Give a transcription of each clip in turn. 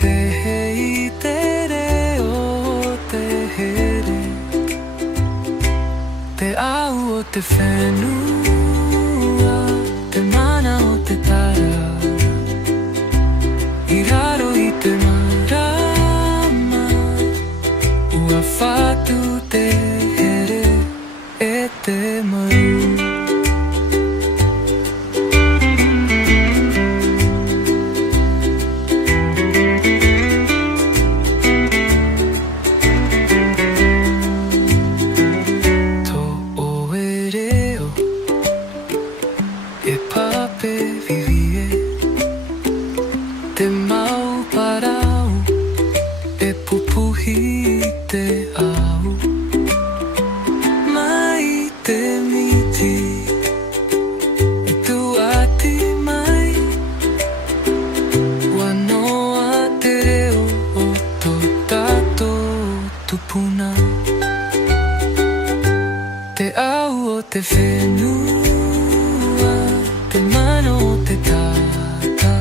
Te hei tere o te here, te au o te whenua, te mana o te tara, I raro I te marama, ua whatu te here e te maru. Te mau parau e pupuhi te au, mai te miti I tu ati mai, wanoa te reo o tō tātou tupuna. Te au o te whenua, te mano o te tata,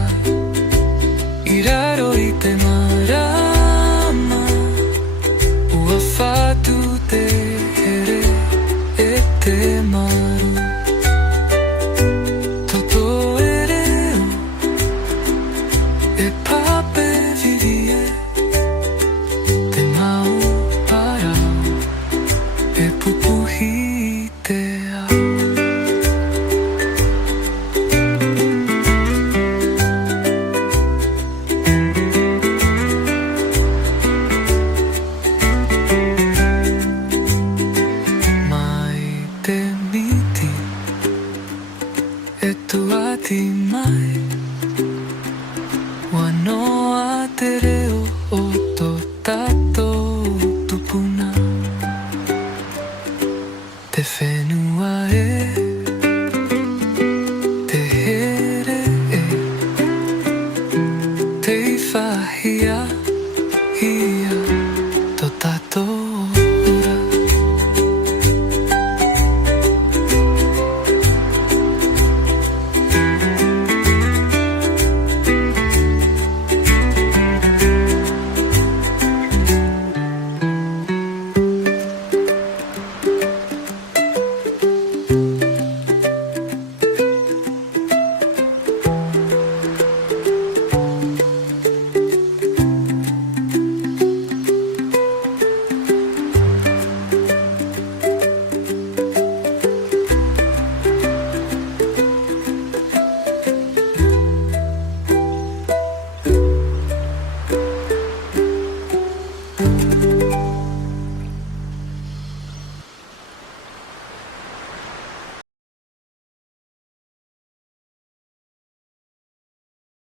I raro I te marama, ua whatu te here e te maru. Toto e reo, e pape vivie, te mau parau, e pupuhi te au. E tu ati mai, wanoa te reo o tō tātou tupuna. Te whenua e, te here e, te whahia hia.